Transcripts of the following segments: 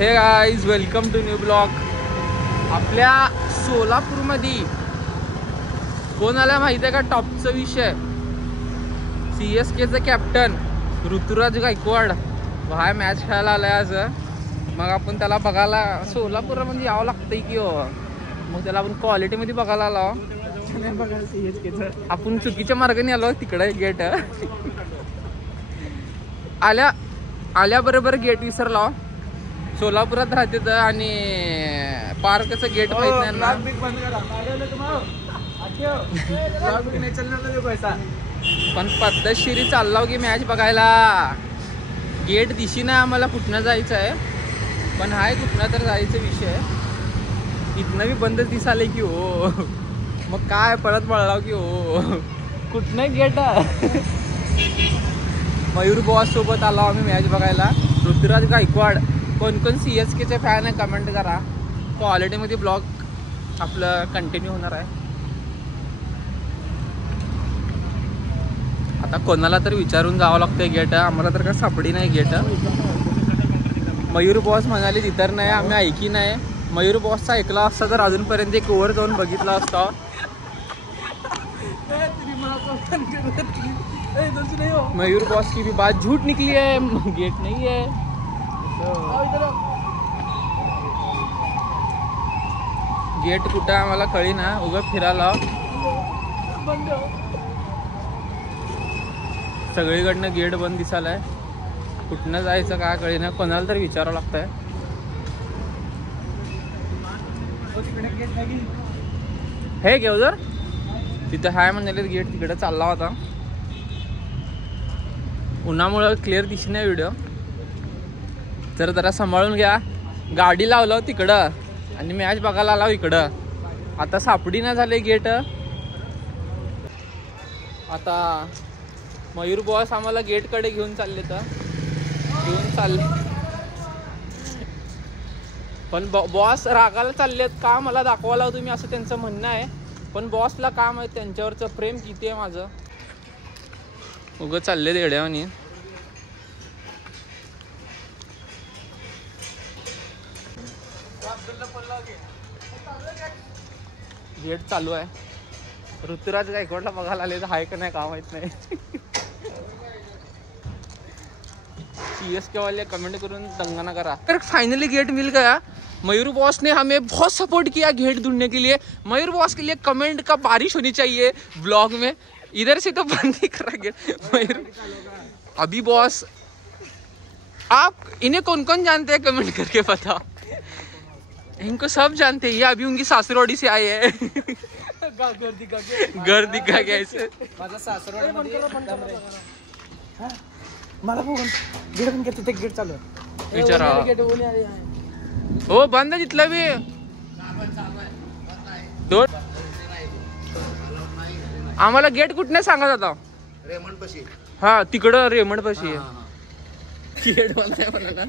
हे guys welcome to new blog. आपल्या सोलापूरमध्ये कोण आला माहिती आहे का? टॉपचा विषय CSKचा कॅप्टन ऋतुराज गायकवाड हा मॅच खेळायला आलाय आज. मग आपण त्याला बघायला सोलापूरमध्ये यावं लागतंय की हो. मग त्याला आपण क्वालिटीमध्ये बघायला आलो. आपण चुकीच्या मार्गाने आलो. तिकडे गेट आल्याबरोबर गेट विसरलो. सोलापुरात राहते आणि पार्कचं गेट माहित नाही ना. पण पद्धतशीरी चाललो की मॅच बघायला. गेट दिशी नाही आम्हाला कुठनं जायचं आहे, पण हाय कुठनं तर जायचं विषय. इथनं बी बंदच दिसाले की हो. मग काय परत पळलाव की हो. कुठनं गेट मयूर बॉस सोबत आलो आम्ही मॅच बघायला. ऋतुराज गायकवाड. कोण कोण CSKचे फॅन आहे कमेंट करा. क्वालिटीमध्ये ब्लॉग आपलं कंटिन्यू होणार आहे. आता कोणाला तर विचारून जावं लागतंय गेट. आम्हाला तर काय सापडी नाही गेट. मयूर बॉस म्हणाले तिथं नाही, आम्ही ऐकी नाही. मयूर बॉसचा ऐकला असता तर अजूनपर्यंत एक ओव्हर जाऊन बघितला असता. मयूर बॉस की भी बात झूठ निकली है. गेट नहीं है. गेट कुठं आम्हाला कळी ना. उगा फिरायला सगळीकडनं गेट बंद दिसायलाय. कुठनं जायचं काय कळी ना. कोणाला तरी विचारावं लागतंय. हे घेऊ जर तिथं हाय म्हणाले गेट तिकडे चालला होता. उन्हामुळे क्लिअर दिसत नाही व्हिडिओ. तर जरा सांभाळून घ्या. गाडी लावलं तिकडं आणि मॅच बघायला आला इकडं. आता सापडी ना झाले गेट. आता मयूर बॉस आम्हाला गेटकडे घेऊन चालले पण बॉस रागाला चाललेत का मला दाखवायला तुम्ही असं त्यांचं म्हणणं आहे. पण बॉसला काम आहे, त्यांच्यावरचं प्रेम किती आहे माझं. उगं चालले येड्यावानी. गेट चालू आहे. ऋतुराज गायकवाडला बघायला आले तर हाय का नाही का माहित नाही. CSK वाले कमेंट करून दंगा ना करा. तर फाइनली गेट मिल गया. मयूर बॉस ने हमें बहुत सपोर्ट किया गेट ढूंढने के लिए. मयूर बॉस के लिए कमेंट का बारिश होनी चाहिए ब्लॉग में. इधर से तो बंद ही करा गेट. मयूर अभी बॉस आप इन्हें कौन कौन जानते हैं कमेंट करके बताओ. इनको सब जानते हैं. ये अभी उनकी सासरवाड़ी से आए हैं. घर दिखा गया इसे. गेट चालू विचारा हो बंद जिथलं बी दोन. आम्हाला गेट कुठने सांगत होता. रेमंड पशी. हा तिकडं रेमंड पशी गेट बंद आहे मला.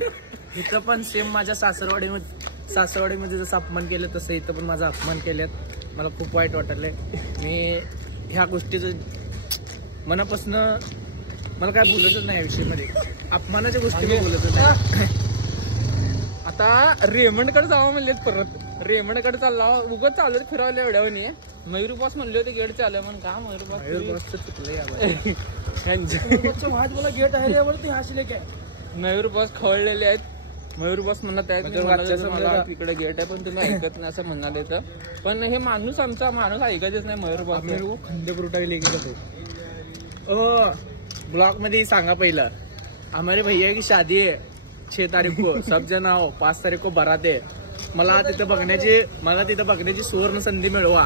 इथं पण सेम माझ्या सासरवाडीमध्ये जसं अपमान केलं तसं इथं पण माझा अपमान केल्यात. मला खूप वाईट वाटलंय. मी ह्या गोष्टीचं मनापासून मला काय बोलतच नाही या विषयामध्ये. अपमानाच्या गोष्टी मी बोलतच नाही. आता रेमंडकडे जावं म्हणले परत. रेमंडकडे चालला उगत चालत फिरावलं एवढ्यावनी. मयूर बॉस म्हणले होते गेट चालू म्हणून का मयूर बॉस चुकलंय. गेट आहे मयूर बॉस खवळलेले आहेत. मयूर बॉस म्हणत आहेत तिकडे गेट आहे पण तुम्ही ऐकत नाही असं म्हणाले. तर पण हे आमचा माणूस ऐकतच नाही. मयूर बॉस खंडेपुरटावी ब्लॉक मध्ये सांगा पहिला. हमारे भैया की शादी है 6 तारीख को. सब जण आओ. 5 तारीख को बारात आहे. मला तिथं बघण्याची सुवर्ण संधी मिळवा.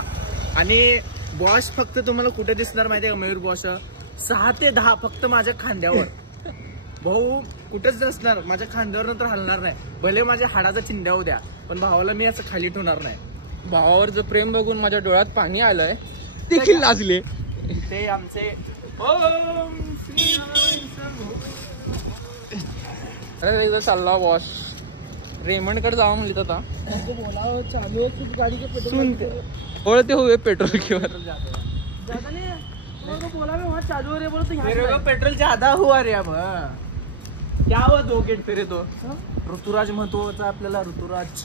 आणि बॉस फक्त तुम्हाला कुठे दिसणार माहितीये का? मयूर बॉस 6 ते 10 फक्त माझ्या खांद्यावर. भाऊ कुठेच नसणार. माझ्या खांद्यावर नंतर हलणार नाही. भले माझ्या हाडाचा चिंध्या होऊ द्या पण भावाला मी असं खाली ठेवणार नाही. भावावर जर प्रेम बघून माझ्या डोळ्यात पाणी आलंय देखील लाजले. ते आमचे अरे चालला बॉस. रेमंडकडे जावं म्हणली आता. चालू गाडी के पेट्रोल ते हुए पेट्रोल की वर बोला मैं वहाँ चालू हो रही है. बोलो तो पेट्रोल ज्यादा हुआ रे. अब क्या हुआ 2 गेट फिरे तो ऋतुराज महत्वाचा आपल्याला. ऋतुराज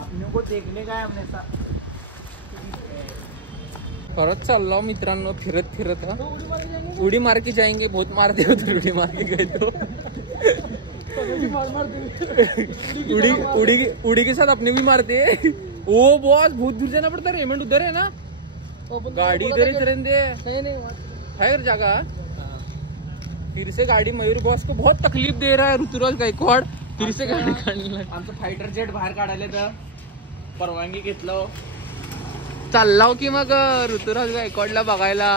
अपने को देखने का है हमने सा. परत चाललो मित्रांनो फिरत फिरत. उडी मार के जाएंगे. बहुत मारते हो तो उडी मार के गए तो. उड़ी के साथ अपने भी मारते. ओ बॉस बहुत दूर जाना पड़ता है. रेमंड उधर है ना. गाड़ी इधर ही चलेंगे. है जगह. फिर से गाड़ी मयूर बॉस को बहुत तकलीफ दे रहा है ऋतुराज गायकवाड. फिर से गाडी काढली. आमचं फायटर जेट बाहेर काढायला तर परवानगी घेतलं. चाललाव की मग ऋतुराज गायकवाडला बघायला.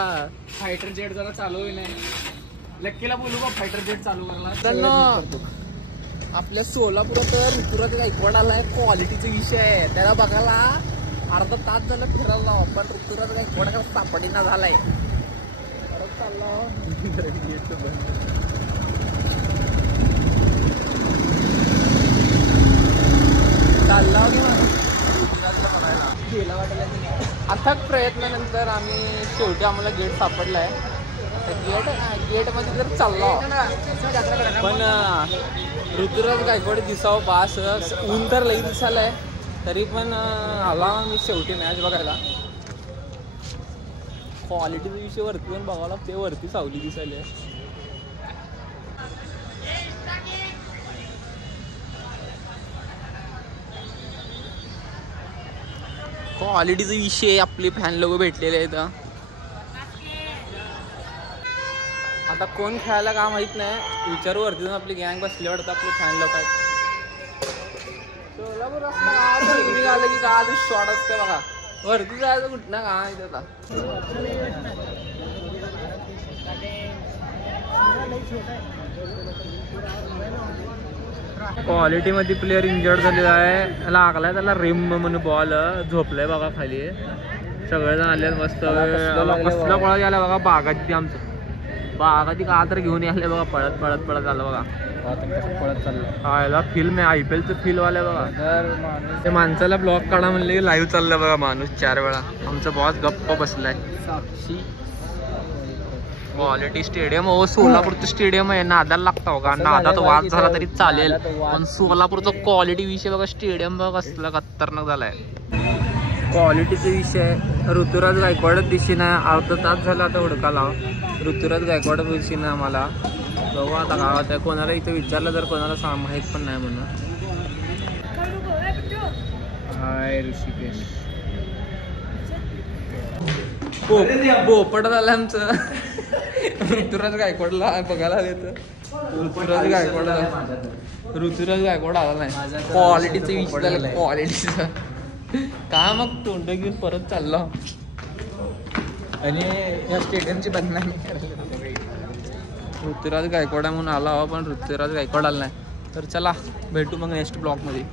फायटर जेट जरा चालू नाही. लक्कीला बोलू का फायटर जेट चालू करायला. आपल्या सोलापुरात ऋतुराज गायकवाड आलाय. क्वालिटीचा विषय आहे. त्याला बघायला अर्धा तास झालं फिरायला. पण ऋतुराज गायकवाड का सापडीना झालाय. परत अथक प्रयत्नानंतर आम्ही शेवटी आम्हाला गेट सापडलाय. गेट मध्ये जर चाललो पण ऋतुराज गायकवाड दिसावं बास. ऊन तर लई दिसायलाय तरी पण आला मी शेवटी मॅच बघायला. क्वालिटीचा विषय वरती पण बघावं लागते. वरती सावली दिसायला. क्वालिटीचा विषय आपले फॅन लोक भेटलेले आहेत. आता कोण खेळायला का माहित नाही. विचारू वरती जाऊन आपली गँग बसली वाटतं. आपले फॅन लोक आहेत. सोलापूर निघालं की का शॉर्ट असतं बघा. वरती जायचं कुठं का इथं आता. क्वालिटी मध्ये प्लेअर इंजर्ड झालेला आहे. लागलाय त्याला रिम म्हणून बॉल. झोपलाय बघा खाली. सगळेजण आले मस्त. कसला पळत गेला बघा. बागाची आमचं बागाची का तर घेऊन आले बघा. पळत पळत पळत आलं बघा. पळत चाललं. हा फिल्म आहे. IPL चं फील वाले बघा. ते माणसाला ब्लॉक काढा म्हणले लाईव्ह चाललं बघा. माणूस 4 वेळा. आमचा बॉस गप्प बसलाय. साक्षी क्वालिटी स्टेडियम. हो सोलापूरचं स्टेडियम आहे. नादाला लागता हो का. नादात वाद झाला तरी चालेल पण सोलापूरचं क्वालिटी विषय बघा. स्टेडियम बघा कसला खतरनाक झालाय. क्वालिटीचा विषय. ऋतुराज गायकवाड दिशी नाही. अर्धा तास झाला आता हुडकाला. ऋतुराज गायकवाड दिशी नाही आम्हाला. बघू आता गावात आहे. कोणाला इथं विचारलं तर कोणाला माहीत पण नाही म्हणून. हाय ऋषिकेश. पोपट झालं आमचं. ऋतुराज गायकवाडला बघायला आले तर ऋतुराज गायकवाड आला नाही. क्वालिटीचा विषय झाला. क्वालिटीचा का मग तोंड घेऊन परत चाललो. आणि या स्टेडियमची बदनामी ऋतुराज गायकवाड म्हणून आला हवा पण ऋतुराज गायकवाड आला नाही. तर चला भेटू मग नेक्स्ट ब्लॉग मध्ये.